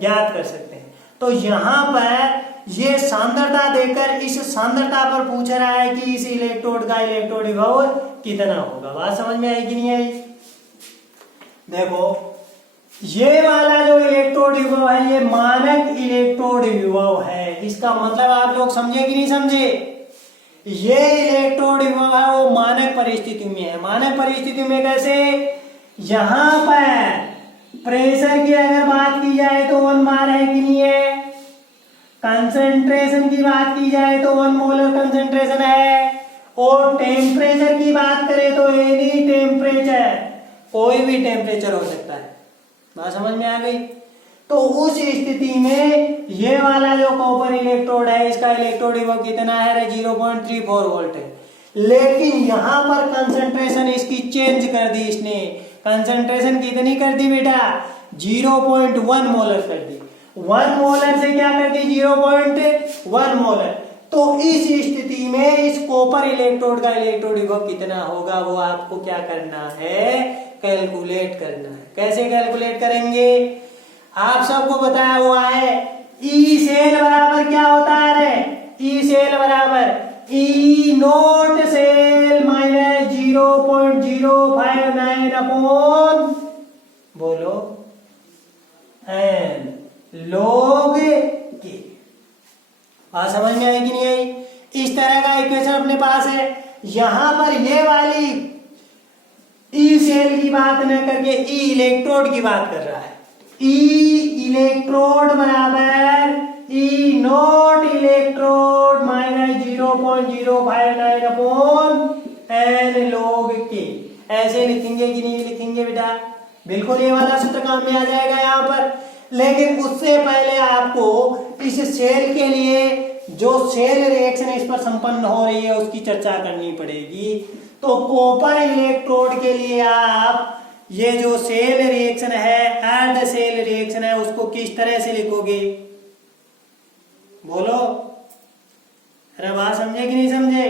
ज्ञात कर सकते हैं। तो यहाँ पर ये सांद्रता देकर इस सांद्रता पर पूछ रहा है कि इस इलेक्ट्रोड का इलेक्ट्रोड विभव कितना होगा। बात समझ में आई कि नहीं आई? देखो ये वाला जो इलेक्ट्रोड विभव है ये मानक इलेक्ट्रोड विभव है। इसका मतलब आप लोग समझे कि नहीं समझे? ये इलेक्ट्रोड विभव है वो मानक परिस्थिति में है। मानक परिस्थिति में कैसे? यहां पर प्रेशर की अगर बात की जाए तो 1 बार है कि नहीं है, कंसंट्रेशन की बात की जाए तो 1 मोलर कंसंट्रेशन है, और टेम्परेचर की बात करें तो एनी टेम्परेचर, कोई भी टेम्परेचर हो सकता है। बात समझ में आ गई? तो उस स्थिति में ये वाला जो कॉपर इलेक्ट्रोड है इसका इलेक्ट्रोड विभव कितना है? 0.34 वोल्ट है। लेकिन यहां पर कंसंट्रेशन इसकी चेंज कर दी इसने। कंसंट्रेशन कितनी कर दी बेटा? 0.1 मोलर कर दी। 1 मोलर से क्या कर दी? 0.1 मोलर। तो इस स्थिति में इस कॉपर इलेक्ट्रोड का इलेक्ट्रोड विभव कितना होगा वो आपको क्या करना है? कैलकुलेट करना है। कैसे कैलकुलेट करेंगे? आप सबको बताया हुआ है ई सेल बराबर क्या होता है? ई सेल बराबर E note cell minus 0.059 upon बोलो एन लॉग के। बात समझ में आई कि नहीं आई? इस तरह का इक्वेशन अपने पास है। यहां पर ये वाली ई सेल की बात न करके ई इलेक्ट्रोड की बात कर रहा है। ई इलेक्ट्रोड बराबर E naught electrode minus 0.059 upon n log K. ऐसे लिखेंगे कि नहीं लिखेंगे बेटा? बिल्कुल ये वाला सूत्र काम में आ जाएगा यहाँ पर। लेकिन उससे पहले आपको इस सेल के लिए जो सेल रिएक्शन इस पर संपन्न हो रही है उसकी चर्चा करनी पड़ेगी। तो कॉपर इलेक्ट्रोड के लिए आप ये जो सेल रिएक्शन है, अर्ध सेल रिएक्शन है, उसको किस तरह से लिखोगे? बोलो, अरे बात समझे कि नहीं समझे?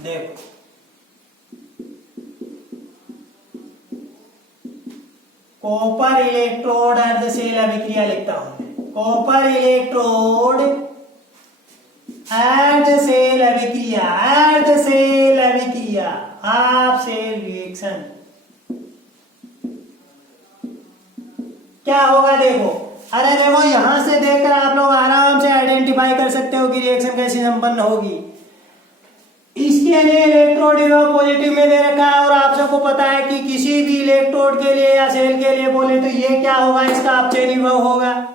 देखो कॉपर इलेक्ट्रोड अर्ध सेल अभिक्रिया लिखता हूं। कॉपर इलेक्ट्रोड अर्ध सेल अभिक्रिया, अर्ध सेल अभिक्रिया, हाफ सेल रिएक्शन क्या होगा? देखो, अरे देखो यहां से देखकर आप लोग आराम से आइडेंटिफाई कर सकते हो कि रिएक्शन कैसे संपन्न होगी। इसके लिए इलेक्ट्रोड विभव पॉजिटिव में दे रखा है और आप सबको पता है कि किसी भी इलेक्ट्रोड के लिए या सेल के लिए बोले तो ये क्या होगा? इसका अपचयन विभव होगा।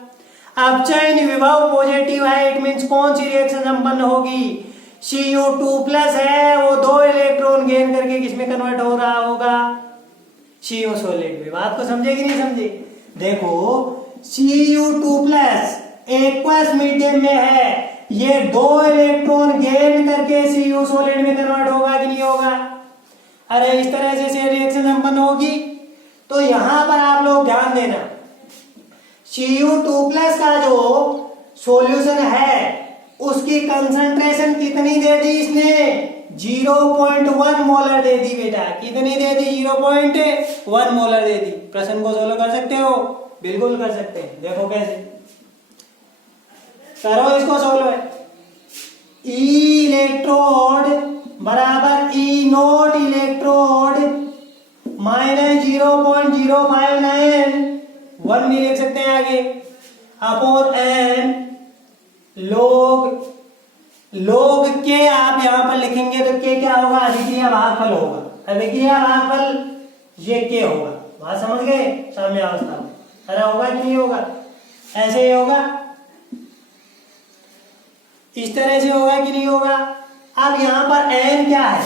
अपचयन विभव पॉजिटिव है, इट मींस कौन सी रिएक्शन संपन्न होगी? Cu2+ है, वो 2 इलेक्ट्रॉन गेन करके किसमें कन्वर्ट हो रहा होगा? CO सॉलिड में। बात को समझे कि नहीं समझे? देखो Cu2+ एक्वस मीडियम में है, ये 2 इलेक्ट्रॉन गेन करके CO सॉलिड में कन्वर्ट होगा कि नहीं होगा? अरे इस तरह से रिएक्शन संपन्न होगी। तो यहां पर आप लोग ध्यान देना, Cu2+ का जो सॉल्यूशन है उसकी कंसंट्रेशन कितनी दे दी इसने? 0.1 मोलर दे दी बेटा। कितनी दे दी? 0.1 मोलर दे दी। प्रश्न को सोल्व कर सकते हो? बिल्कुल कर सकते हैं। देखो कैसे करो इसको सोल्व। ई इलेक्ट्रोड बराबर ई नोट इलेक्ट्रोड माइनस 0.059 1 भी लिख सकते हैं आगे अपॉन एन लोग के। आप यहां पर लिखेंगे तो के क्या होगा? अभिक्रिया भागफल होगा। अभिक्रिया भागफल ये के होगा। बात समझ गए? साम्य अवस्था में अरे होगा कि नहीं होगा? ऐसे ही होगा, इस तरह से होगा कि नहीं होगा? अब यहां पर एन क्या है?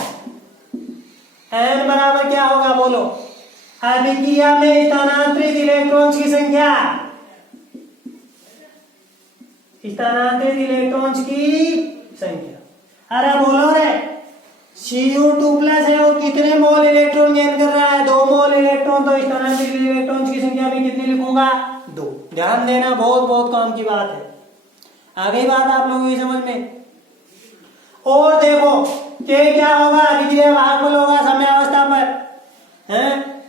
एन बराबर क्या होगा? बोलो, अभिक्रिया में स्थानांतरित इलेक्ट्रॉन्स की संख्या, स्थानांतरित इलेक्ट्रॉन्स की संख्या। अरे बोलो रे, Cu2+ है वो कितने मोल इलेक्ट्रॉन गेन कर रहा है? 2 मोल इलेक्ट्रॉन। तो स्थानांतरित इलेक्ट्रॉन की संख्या में कितनी लिखूंगा? 2। ध्यान देना, बहुत बहुत काम की बात है। आ गई बात आप लोगों की समझ में। और देखो के क्या होगा? विक्रिया भागफल होगा साम्यावस्था पर, हैं?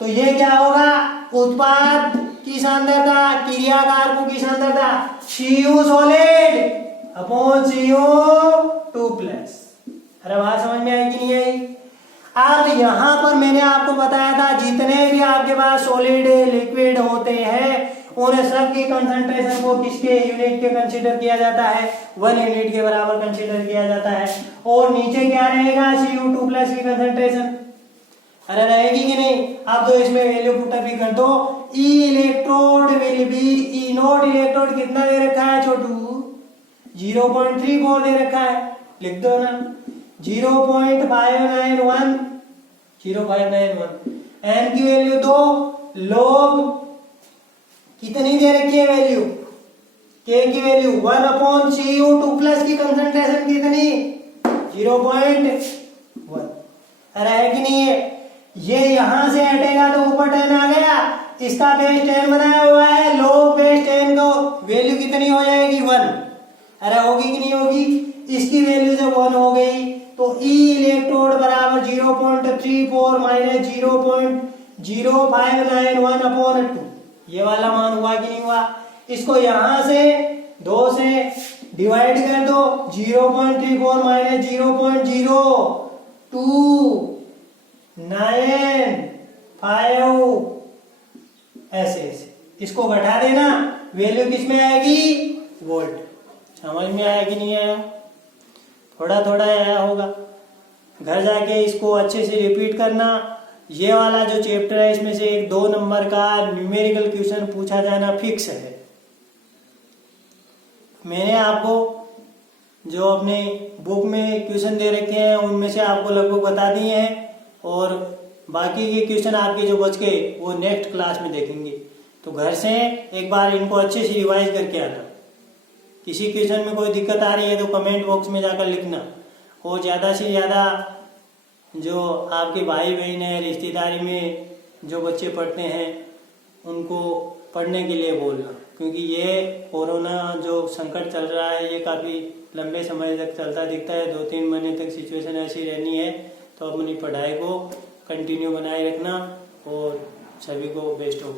तो ये क्या होगा? उत्पाद की सांद्रता, क्रियाकारकों की सांद्रता Cu सॉलिड अपॉन Cu2+। अरे बात समझ में आई कि नहीं आई? अब यहां पर मैंने आपको बताया था जितने भी आपके पास सॉलिड लिक्विड होते हैं उन सब की कंसंट्रेशन को किसके यूनिट के कंसीडर किया जाता है? 1 यूनिट के बराबर कंसीडर किया जाता है। और नीचे क्या रहेगा? Cu2+ की कंसंट्रेशन। अरे रहेगी कि नहीं? अब तो इसमें वैल्यू पुट अप कर दो। E electrode will be, E naught electrode कितना दे रखा है छोटू? 0.34 दे रखा है, लिख दो ना। 0.591 एन की वैल्यू 2 log कितनी दे रखी है वैल्यू? के की वैल्यू 1 अपॉन Cu2+ की कंसंट्रेशन कितनी? 0.1। अरे है कि नहीं है? ये यहां से हटेगा तो ऊपर 10 आ गया, इसका बेस 10 बनाया हुआ है, log बेस 10 को वैल्यू कितनी हो जाएगी? 1। अरे होगी कि नहीं होगी? इसकी वैल्यू जब 1 हो गई तो ई इलेक्ट्रोड बराबर 0.34 माइनस 0.0591 अपॉन 2। ये वाला मान हुआ कि नहीं हुआ? इसको यहां से 2 से डिवाइड कर दो। 0.34 माइनस 0.0295 ऐसे इसको घटा देना, वैल्यू किस में आएगी? वोल्ट। समझ में आया कि नहीं आया? थोड़ा थोड़ा आया होगा। घर जाके इसको अच्छे से रिपीट करना। ये वाला जो चैप्टर है इसमें से 1-2 नंबर का न्यूमेरिकल क्वेश्चन पूछा जाना फिक्स है। मैंने आपको जो अपने बुक में क्वेश्चन दे रखे हैं उनमें से आपको लगभग बता दिए हैं, और बाकी के क्वेश्चन आपके जो बच गए वो नेक्स्ट क्लास में देखेंगे। तो घर से एक बार इनको अच्छे से रिवाइज करके आना। किसी क्वेश्चन में कोई दिक्कत आ रही है तो कमेंट बॉक्स में जाकर लिखना, और ज़्यादा से ज़्यादा जो आपके भाई बहन है, रिश्तेदारी में जो बच्चे पढ़ते हैं उनको पढ़ने के लिए बोलना, क्योंकि ये कोरोना जो संकट चल रहा है ये काफ़ी लंबे समय तक चलता दिखता है। 2-3 महीने तक सिचुएशन ऐसी रहनी है, तो अपनी पढ़ाई को कंटिन्यू बनाए रखना, और सभी को बेस्ट हो।